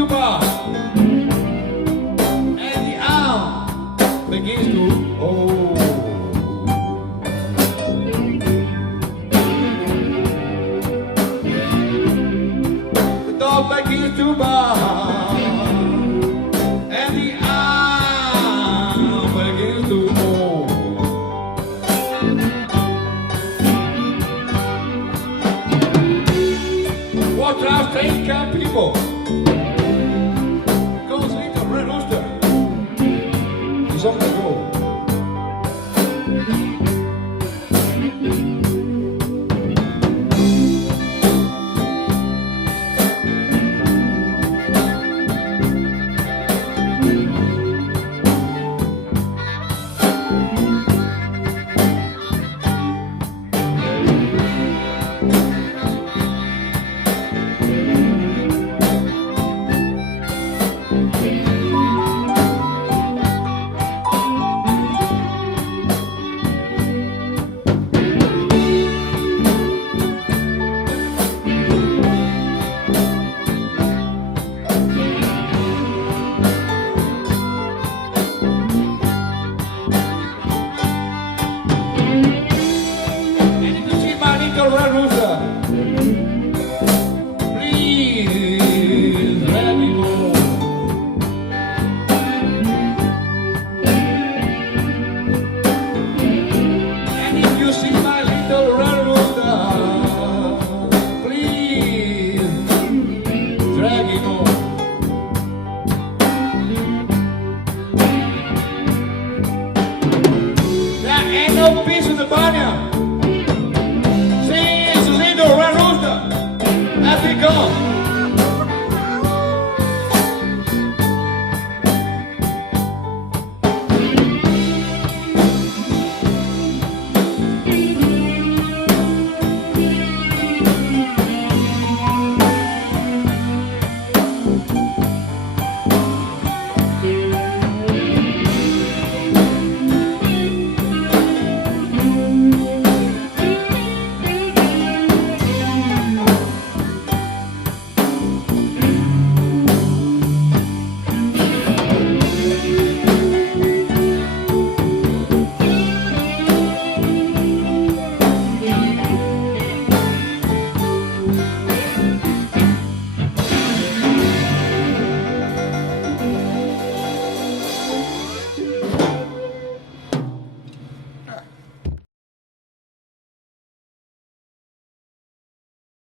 to bark, and the owl begins to oh. The dog begins to bark, and the owl begins to oh. Watch out, strange camp people. Goes little red rooster. He's on the go. Red Rooster, please let me go. And if you see my little red rooster, please drag him home. There ain't no peace in the barnyard. Red Rooster, has he gone?